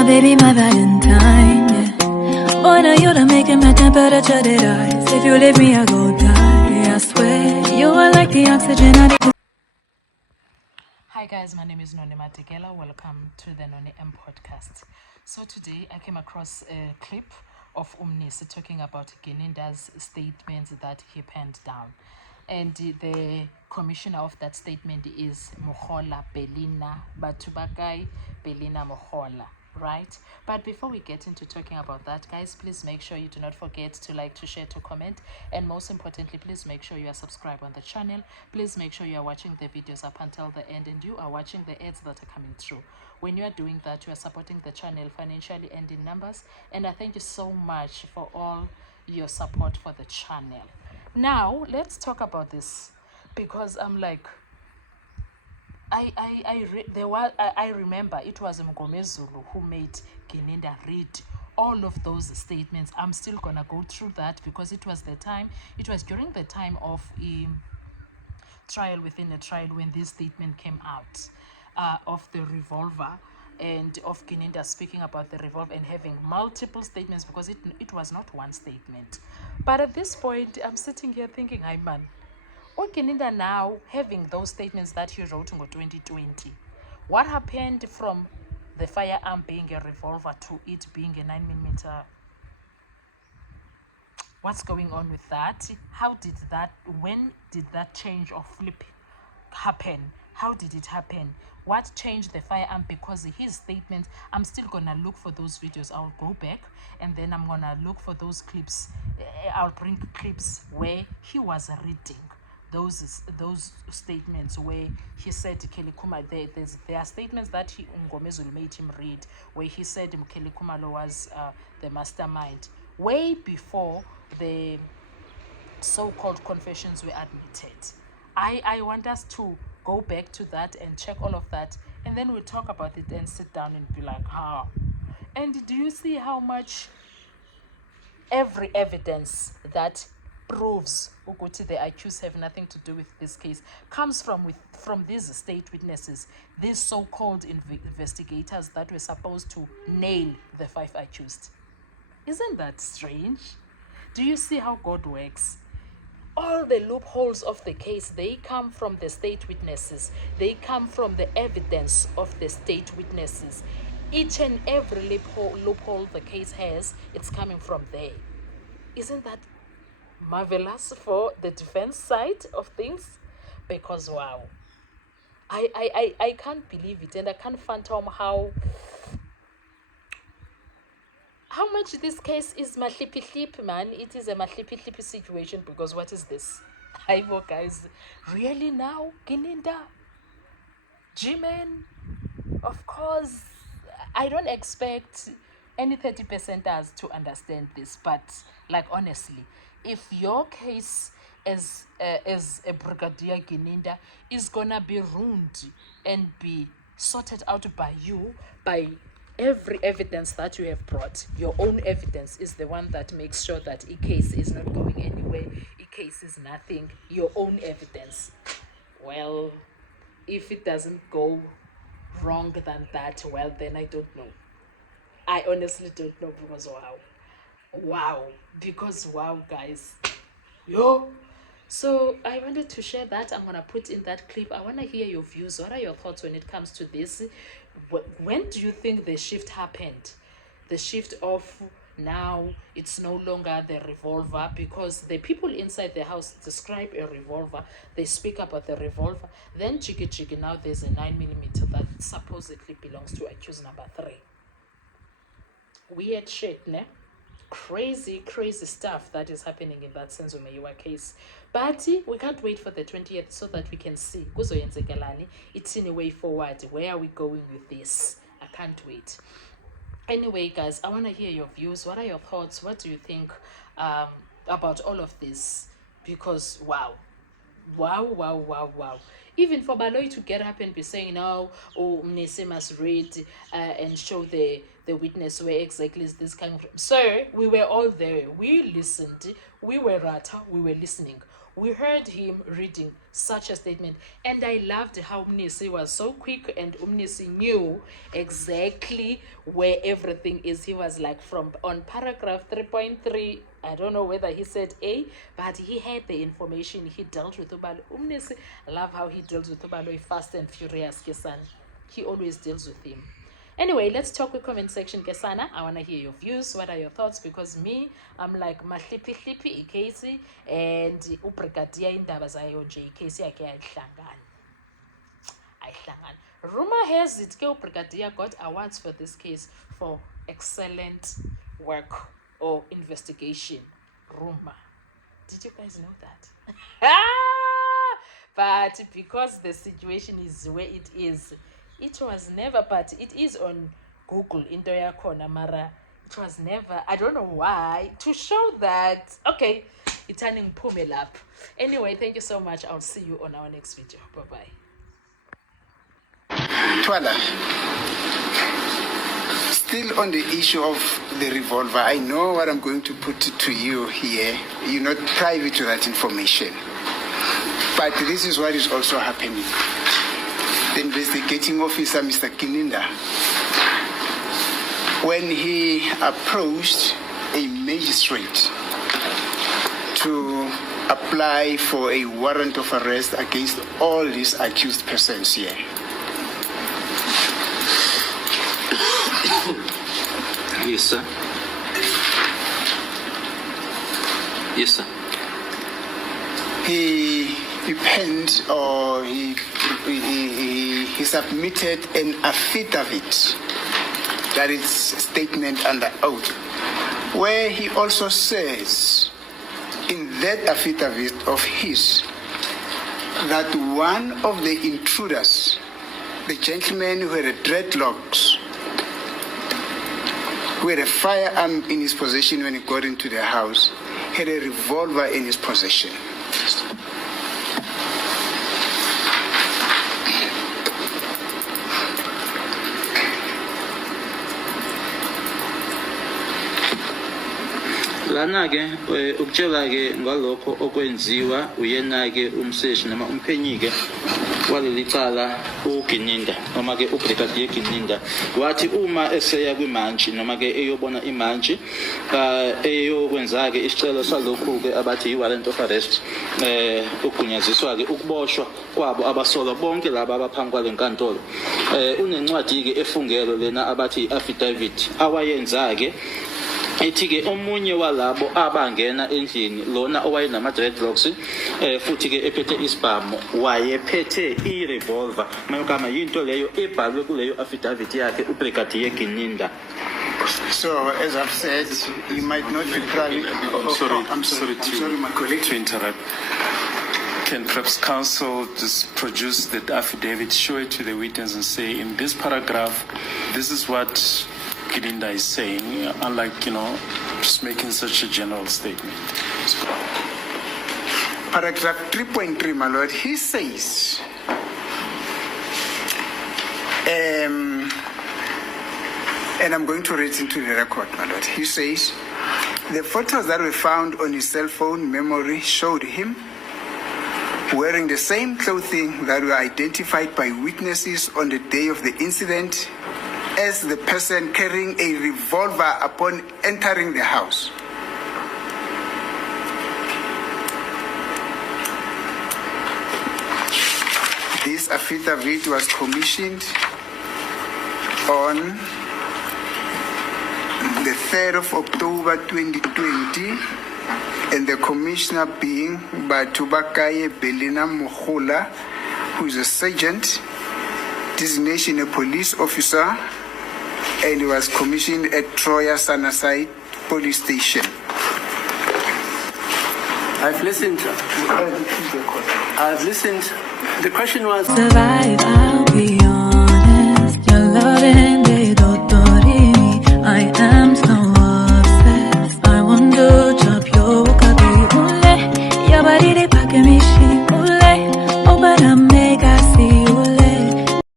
my baby, my Valentine, yeah. Boy, now you done making my temperature rise. If you leave me, I go die, I swear. You are like the oxygen I need. Hi guys, my name is Noni Matikela. Welcome to the Noni M podcast. So today I came across a clip of Mnisi talking about GININDAS statements that he penned down. And the commissioner of that statement is Mohola Belina Batubakai Belina Mohola, right? But before we get into talking about that, guys, please make sure you do not forget to like, to share, to comment, and most importantly, please make sure you are subscribed on the channel. Please make sure you are watching the videos up until the end and you are watching the ads that are coming through. When you are doing that, you are supporting the channel financially and in numbers, and I thank you so much for all your support for the channel. Now let's talk about this, because I'm like, I remember it was Mngomezulu who made Gininda read all of those statements. I'm still gonna go through that because it was during the time of a trial within a trial when this statement came out, of the revolver, and of Gininda speaking about the revolver and having multiple statements, because it was not one statement. But at this point, I'm sitting here thinking, hi man, Gininda now having those statements that he wrote in 2020, what happened from the firearm being a revolver to it being a 9mm? What's going on with that? When did that change or flip happen? How did it happen? What changed the firearm? Because his statement, I'm still gonna look for those videos. I'll go back and then I'm gonna look for those clips. I'll bring clips where he was reading those statements where he said Kelikuma. There are statements that Ngomezulu made him read where he said Kelikuma was the mastermind way before the so-called confessions were admitted. I want us to go back to that and check all of that, and then we'll talk about it and sit down and be like, how? And do you see how much every evidence that proves Uguti the accused have nothing to do with this case comes from these state witnesses, these so-called investigators that were supposed to nail the 5 accused? Isn't that strange? Do you see how God works? All the loopholes of the case, they come from the state witnesses. They come from the evidence of the state witnesses. Each and every loophole the case has, it's coming from there. Isn't that marvelous for the defense side of things? Because wow, I can't believe it, and I can't fathom how much this case is mahlipi-hlipi, man. It is a mahlipi-hlipi situation, because what is this? Hi, guys. Really now? Gininda? G-Man? Of course, I don't expect any 30%ers to understand this, but like honestly, if your case as a Brigadier Gininda is gonna be ruined and be sorted out by you, by every evidence that you have brought, your own evidence is the one that makes sure that a case is not going anywhere, a case is nothing, your own evidence. Well, if it doesn't go wrong than that, well, then I don't know. I honestly don't know, because wow, because wow, guys, yo. So I wanted to share that. I'm gonna put in that clip. I want to hear your views. What are your thoughts when it comes to this? When do you think the shift happened? The shift of now it's no longer the revolver, because the people inside the house describe a revolver, they speak about the revolver, then chiki now there's a 9mm that supposedly belongs to accused number 3. Weird shit, ne? Crazy stuff that is happening in that Senzo Meyiwa case. But we can't wait for the 20th so that we can see kuzoyenzekalani. It's in a way forward. Where are we going with this? I can't wait. Anyway, guys, I want to hear your views. What are your thoughts? What do you think about all of this? Because wow. Even for Baloy to get up and be saying now, oh, Mnisi must read and show the witness where exactly is this coming from. Sir, we were all there. We listened. We were rata. We were listening. We heard him reading such a statement, and I loved how Mnisi was so quick, and Mnisi knew exactly where everything is. He was like from on paragraph 3.3, I don't know whether he said A, but he had the information. He dealt with Ubalo. Mnisi, I love how he deals with Ubalo fast and furious, Kesan. He always deals with him. Anyway, let's talk with comment section, Kesana. I want to hear your views. What are your thoughts? Because me, I'm like mahlipi ikesi and ubrigadier indaba zayo nje ikesi yakhe ayihlangan. Rumor has it ke ubrigadier got awards for this case for excellent work or investigation. Rumor. Did you guys know that? But because the situation is where it is, it was never, but it is on Google, into yakhona, mara it was never, I don't know why, to show that, okay, it's turning Pumel up. Anyway, thank you so much. I'll see you on our next video. Bye-bye. Twala, still on the issue of the revolver, I know what I'm going to put to you here. You're not privy to that information. But this is what is also happening. The investigating officer, Mr. Gininda, when he approached a magistrate to apply for a warrant of arrest against all these accused persons here. Yes, sir. Yes, sir. He penned, or he submitted an affidavit, that is statement under oath, where he also says in that affidavit of his that one of the intruders, the gentleman who had dreadlocks, who had a firearm in his possession when he got into the house, had a revolver in his possession. Lana ke ukutshela ke ngalokho okwenziwa uyena ke umseshi noma umphenyike waleli cala uGininda noma ke ubrigadier Gininda wathi uma eseya kwimantshi noma ke eyobona imantshi eyokwenza ke isicelo salokhu ke abathi warrant of arrest ukugunyaziswa ke ukuboshwa kwabo abasolwa bonke laba abaphambi kwalenkantolo unencwadi ke efungelo lena abathi affidavit awayenza ke ethi ke omunye walabo abangena endlini lona owayenama dreadlocks futhi ke ephethe isibhamu wayephethe i-revolver mayokama yinto leyo ebhalwe kuleyo affidavit yakhe ubrigadier Gininda. So, as I've said, you might not be privy. I'm sorry, my colleague, to interrupt. Can perhaps counsel just produce the affidavit, show it to the witness, and say, in this paragraph, this is what Gininda is saying, unlike, just making such a general statement. Paragraph 3.3, my lord, he says, and I'm going to read into the record, my lord. He says, the photos that were found on his cell phone memory showed him wearing the same clothing that were identified by witnesses on the day of the incident as the person carrying a revolver upon entering the house. This affidavit was commissioned on the 3rd of October 2020, and the commissioner being Batubakaye Belina Mohula, who is a sergeant, designation a police officer, and he was commissioned at Troya Sanaside Police Station. I've listened. The question was... Survive, I'll be